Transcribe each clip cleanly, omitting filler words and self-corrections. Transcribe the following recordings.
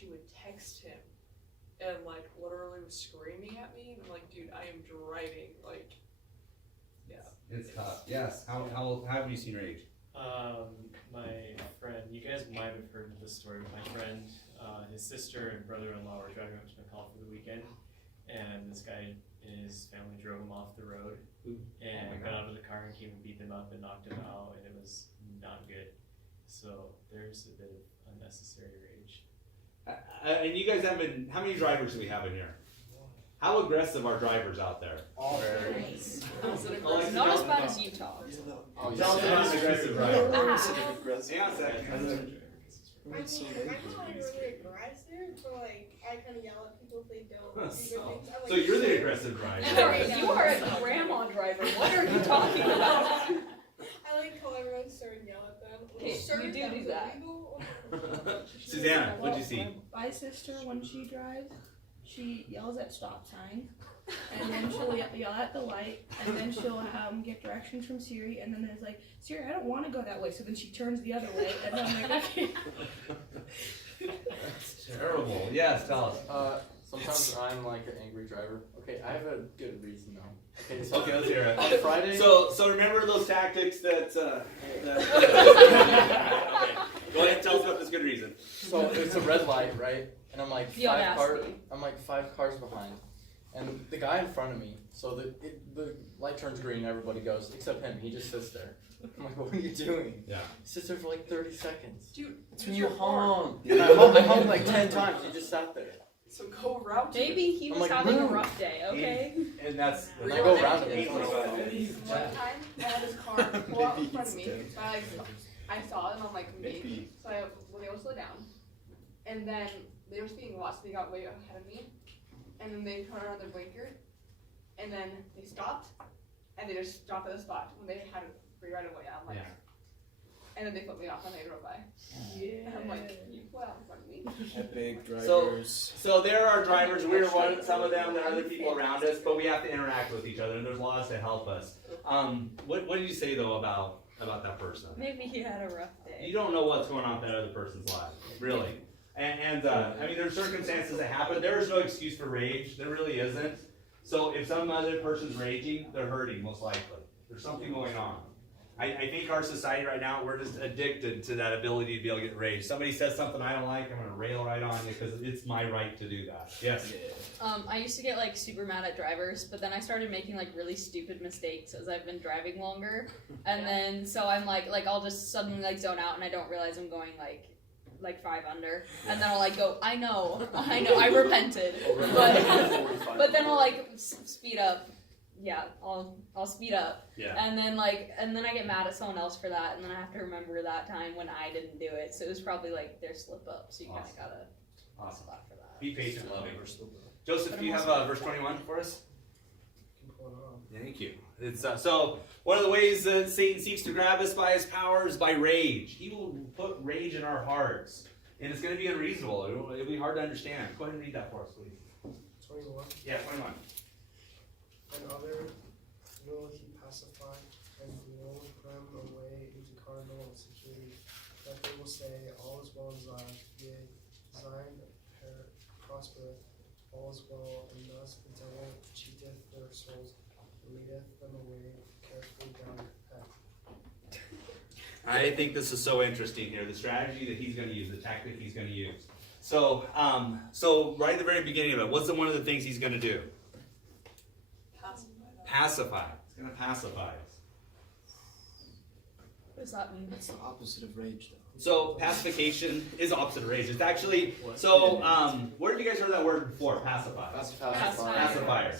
she would text him and like literally was screaming at me, and I'm like, dude, I am driving. Like, yeah. It's tough. Yes. How have you seen rage? My friend, you guys might have heard this story. My friend, his sister and brother-in-law were driving up to McCall for the weekend, and this guy and his family drove him off the road, and got out of the car and came and beat them up and knocked him out, and it was not good. So there's a bit of unnecessary rage. And you guys have been. How many drivers do we have in here? How aggressive are drivers out there? All Nice. Not as bad as Utah. Oh, Tell us about an aggressive driver. Aggressive. Hang on a second. I mean, I'm just like really aggressive, but like I kind of yell at people if they don't do their things. I'm like, So you're the aggressive driver. You are a grandma driver. What are you talking about? I like call everyone sir and yell at them. Okay, Sir, you do that do was that. illegal. Susanna, what'd you see? My sister, when she drives, she yells at stop signs, and then she'll yell at the light, and then she'll get directions from Siri, and then there's like, Siri, I don't want to go that way, so then she turns the other way, and then they're That's terrible. Yes, tell us. Sometimes I'm like an angry driver. Okay, I have a good reason though. Okay, so Okay, let's hear it. on Friday. So remember those tactics that. Okay. Go ahead and tell us about this good reason. So it's a red light, right? And I'm like The audacity. five cars behind, and the guy in front of me. So the light turns green, everybody goes except him. He just sits there. I'm like, what are you doing? Yeah. He sits there for like 30 seconds. Dude, It's use when you your horn. honk. I honked like 10 times. He just sat there. So go around to it. Maybe he was I'm like, having a move. rough day, okay? And that's. And I go around him. One time, I had this car pull out in front of me, so I saw it, and I'm like, maybe. So I was able to slow down. And then they were speeding a lot, so they got way ahead of me. And then they turned on their blinker, and then they stopped, and they just stopped at the spot when they had a free right away. I'm like, and then they flipped me off, and they drove by. Yeah. And I'm like, you pulled out in front of me. Epic drivers. So there are drivers. We're one. Some of them. There are other people around us, but we have to interact with each other, and there's laws to help us. What did you say though about that person? Maybe he had a rough day. You don't know what's going on in that other person's life, really. And I mean, there's circumstances that happen. There is no excuse for rage. There really isn't. So if some other person's raging, they're hurting, most likely. There's something going on. I think our society right now, we're just addicted to that ability to be able to get rage. Somebody says something I don't like, I'm going to rail right on you because it's my right to do that. Yes? I used to get like super mad at drivers, but then I started making like really stupid mistakes as I've been driving longer. And then so I'm like I'll just suddenly like zone out and I don't realize I'm going like 5 under, and then I'll like go, I know, I repented, but then I'll like speed up. Yeah, I'll speed up. Yeah. And then I get mad at someone else for that, and then I have to remember that time when I didn't do it. So it was probably like their slip up. So you kind of gotta spot for that. Be patient, loving. Joseph, do you have verse 21 for us? Thank you. It's so one of the ways that Satan seeks to grab us by his power is by rage. He will put rage in our hearts, and it's going to be unreasonable. It'll be hard to understand. Go ahead and read that for us, please. 21. Yeah, 21. And other will he pacify, and will them away into cardinal security, that they will say, all is well in Zion, yea, Zion prospereth, all is well, and thus the devil cheateth their souls, and leadeth them away carefully down the path. I think this is so interesting here, the strategy that he's going to use, the tactic he's going to use. So right at the very beginning of it, what's one of the things he's going to do? Pacify. It's going to pacify us. What does that mean? That's the opposite of rage, though. So pacification is opposite of rage. It's actually, so where have you guys heard that word before? Pacify. Pacifier.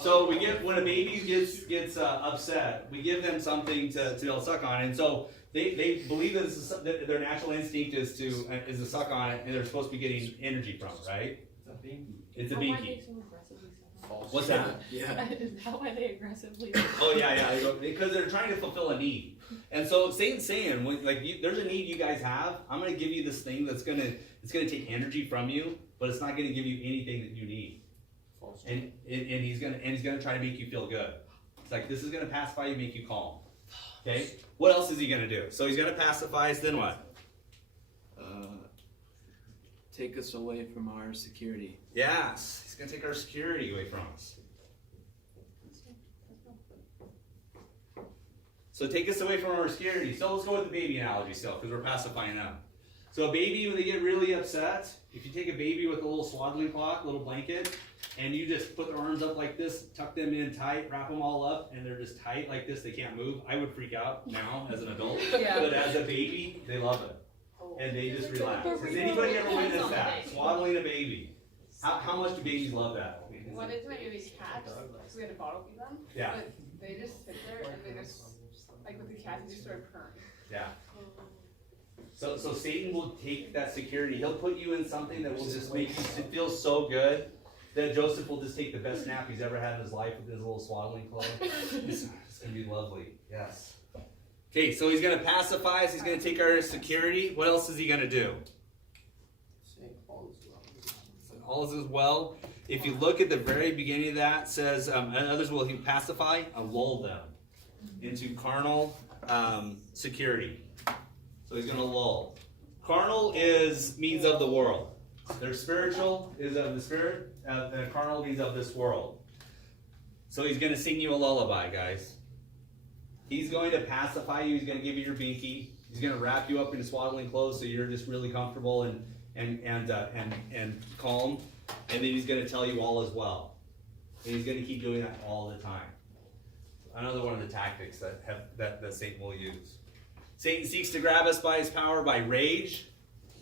So we give, when a baby gets upset, we give them something to be able to suck on. And so they believe that their natural instinct is to suck on it, and they're supposed to be getting energy from it, right? It's a binky. What's that? Yeah. Is that why they aggressively? Oh yeah, because they're trying to fulfill a need. And so Satan's saying, there's a need you guys have. I'm going to give you this thing it's going to take energy from you, but it's not going to give you anything that you need. And he's going to try to make you feel good. It's like, this is going to pacify you, make you calm. Okay. What else is he going to do? So he's going to pacify us. Then what? take us away from our security. Yes, he's going to take our security away from us. So take us away from our security. So let's go with the baby analogy still, because we're pacifying them. So a baby, when they get really upset, if you take a baby with a little swaddling cloth, a little blanket, and you just put their arms up like this, tuck them in tight, wrap them all up, and they're just tight like this, they can't move, I would freak out now as an adult. Yeah. But as a baby, they love it. And they just relax. Has anybody ever witnessed that? Swaddling a baby. How much do babies love that? When it's my baby's cats, because we had to bottle feed them. Yeah. But they just sit there and they just, like with the cats, they just start purring. Yeah. So Satan will take that security. He'll put you in something that will just make you feel so good that Joseph will just take the best nap he's ever had in his life with his little swaddling clothes. It's going to be lovely. Yes. Okay, so he's going to pacify us. He's going to take our security. What else is he going to do? Say all is well. All is well. If you look at the very beginning of that, it says, and others will he pacify and lull them into carnal security. So he's going to lull. Carnal means of the world. Their spiritual is of the spirit, and carnal means of this world. So he's going to sing you a lullaby, guys. He's going to pacify you. He's going to give you your binky. He's going to wrap you up in swaddling clothes so you're just really comfortable and calm. And then he's going to tell you all is well. And he's going to keep doing that all the time. Another one of the tactics that Satan will use. Satan seeks to grab us by his power, by rage.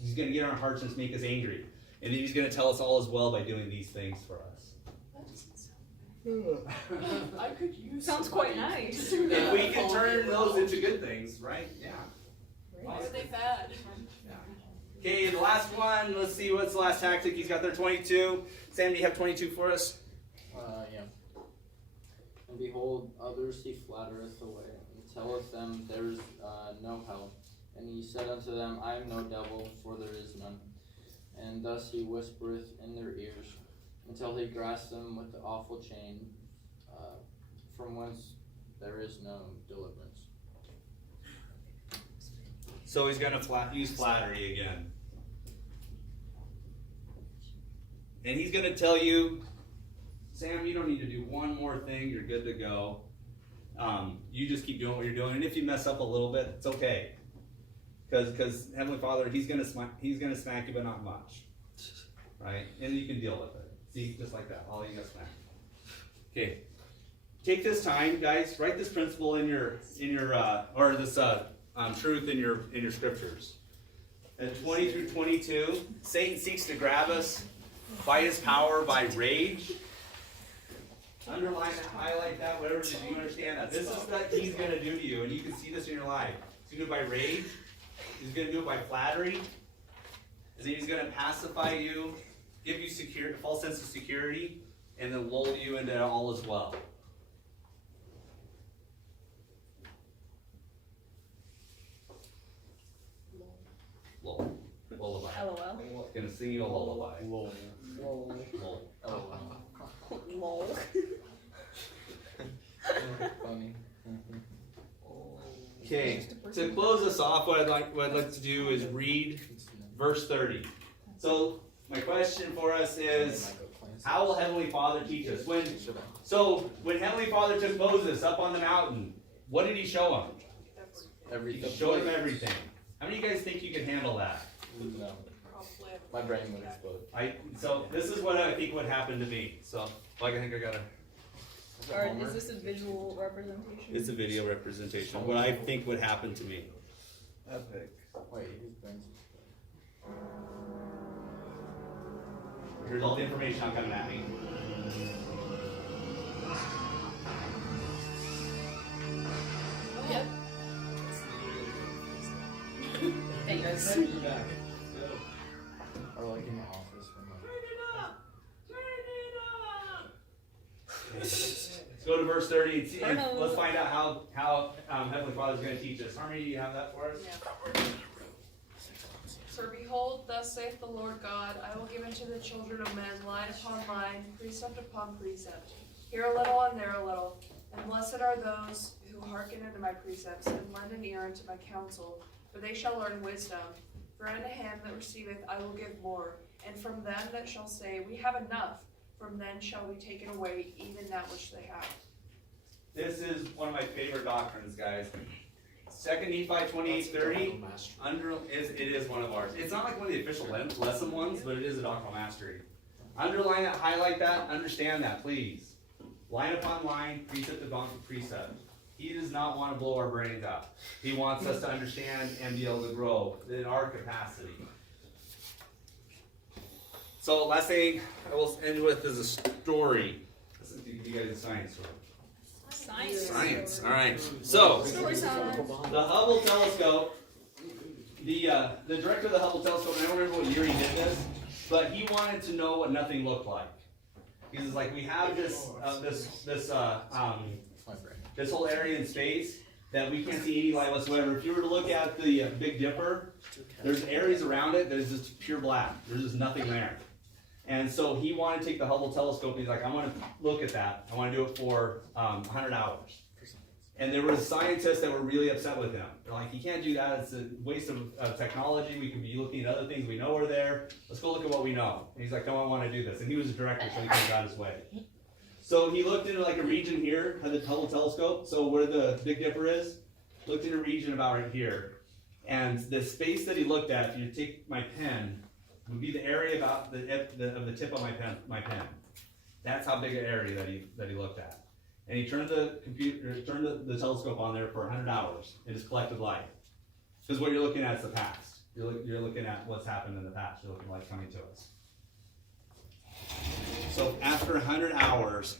He's going to get in our hearts and make us angry. And then he's going to tell us all is well by doing these things for us. I could use. Sounds quite nice. If we can turn those into good things, right? Yeah. Why are they bad? Okay, the last one. Let's see, what's the last tactic? He's got there 22. Sam, do you have 22 for us? Yeah. And behold, others he flattereth away, and telleth them there is no hell. And he said unto them, I am no devil, for there is none. And thus he whispereth in their ears, until he grasp them with the awful chain, from whence there is no deliverance. So he's going to use flattery again. And he's going to tell you, Sam, you don't need to do one more thing. You're good to go. You just keep doing what you're doing. And if you mess up a little bit, it's okay. Because Heavenly Father, he's going to smack you, but not much. Right? And you can deal with it. See, just like that. All you got smack. Okay. Take this time, guys. Write this principle in your or this truth in your scriptures. At 20 through 22, Satan seeks to grab us by his power, by rage. Underline that, highlight that, whatever it is, you understand that. This is what he's going to do to you, and you can see this in your life. He's going to do it by rage. He's going to do it by flattery. And then he's going to pacify you, give you a false sense of security, and then lull you into all is well. Lull. Lullaby. LOL. Gonna sing you a lullaby. Lol. Lull. Lol. Funny. Okay, to close us off, what I'd like to do is read verse 30. So my question for us is, how will Heavenly Father teach us? When Heavenly Father took Moses up on the mountain, what did he show him? Everything. He showed him everything. How many of you guys think you can handle that? No. My brain would explode. So this is what I think would happen to me. So I think I gotta. Or is this a visual representation? It's a video representation of what I think would happen to me. Epic. Wait, whose brain's Here's all the information now coming at me. Yep. Thanks. Or like in the office when Let's go to verse 30 and, see, and let's find out how Heavenly Father is going to teach us. Harmony, do you have that for us? Yeah. For behold, thus saith the Lord God, I will give unto the children of men line upon line, precept upon precept, here a little and there a little. And blessed are those who hearken unto my precepts, and lend an ear unto my counsel, for they shall learn wisdom. For unto him that receiveth I will give more, And from them that shall say, we have enough, from them shall be taken away even that which they have. This is one of my favorite doctrines, guys. 2 Nephi 28:30 it is one of ours. It's not like one of the official lesson ones, but it is a doctrinal mastery. Underline that, highlight that, understand that, please. Line upon line, precept upon precept. He does not want to blow our brains out. He wants us to understand and be able to grow in our capacity. So last thing I will end with is a story. This is you guys a science story. Science. All right. So the Hubble telescope. The director of the Hubble telescope. I don't remember what year he did this, but he wanted to know what nothing looked like. He was like, we have this whole area in space that we can't see any light whatsoever. If you were to look at the Big Dipper, there's areas around it. There's just pure black. There's just nothing there. And so he wanted to take the Hubble telescope. He's like, I want to look at that. I want to do it for 100 hours. And there were scientists that were really upset with him. They're like, you can't do that. It's a waste of technology. We could be looking at other things we know are there. Let's go look at what we know. And he's like, no, I want to do this. And he was a director, so he kind of got his way. So he looked into like a region here, had the Hubble telescope. So where the Big Dipper is, looked in a region about right here. And the space that he looked at, if you take my pen, would be the area about the tip of my pen. That's how big an area that he looked at. And he turned the telescope on there for 100 hours. It just collected light. Because what you're looking at is the past. You're looking at what's happened in the past. You're looking at light coming to us. So after 100 hours,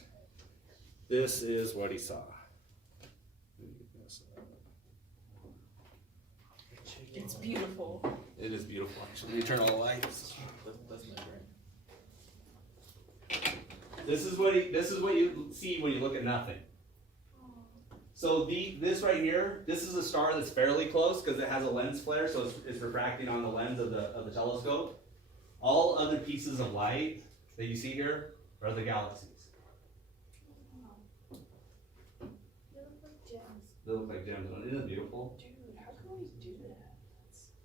this is what he saw. It's beautiful. It is beautiful. Actually, let me turn all the lights. That's my brain. This is what you see when you look at nothing. So this right here, this is a star that's fairly close because it has a lens flare, so it's refracting on the lens of the telescope. All other pieces of light that you see here are the galaxies. They look like gems. Isn't it beautiful? Dude, how can we do that?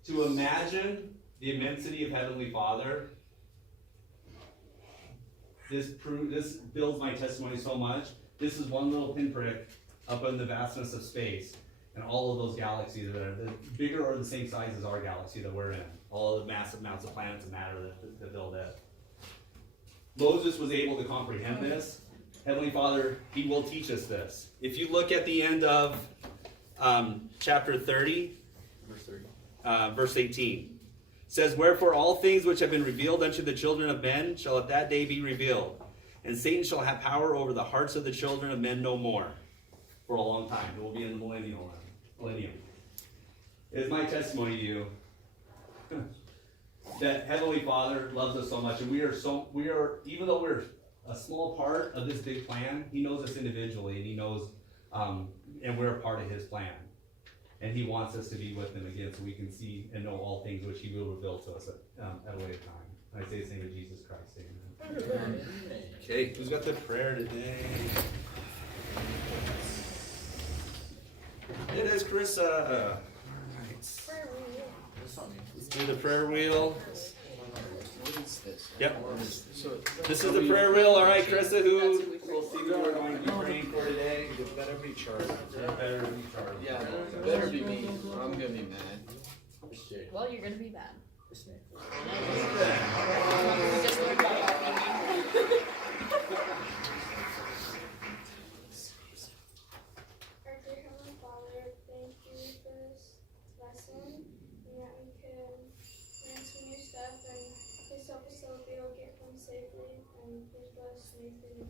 To imagine the immensity of Heavenly Father, this builds my testimony so much. This is one little pinprick up in the vastness of space, and all of those galaxies that are bigger or the same size as our galaxy that we're in. All the massive amounts of planets and matter that build it. Moses was able to comprehend this. Heavenly Father, He will teach us this. If you look at the end of chapter 30, verse 18, it says, wherefore all things which have been revealed unto the children of men shall at that day be revealed, and Satan shall have power over the hearts of the children of men no more, for a long time. It will be in the millennium. It is my testimony to you that Heavenly Father loves us so much, and we are even though we're a small part of this big plan, He knows us individually, and He knows, and we're a part of His plan. And He wants us to be with Him again so we can see and know all things which He will reveal to us at a later time. And I say the name of Jesus Christ. Amen. Okay, who's got the prayer today? It is Carissa. Let's do the prayer wheel. What is this? Yep. So This is the prayer wheel. All right, Carissa, who we'll see who we're going to be praying for today. it better be Charlie. It better be Charlie. Yeah, it better be me. Or I'm gonna be mad. Well, you're gonna be bad. Our dear Heavenly Father, thank you for this lesson and that we can learn some new stuff, and please help us so we will get home safely, and please bless Nathan and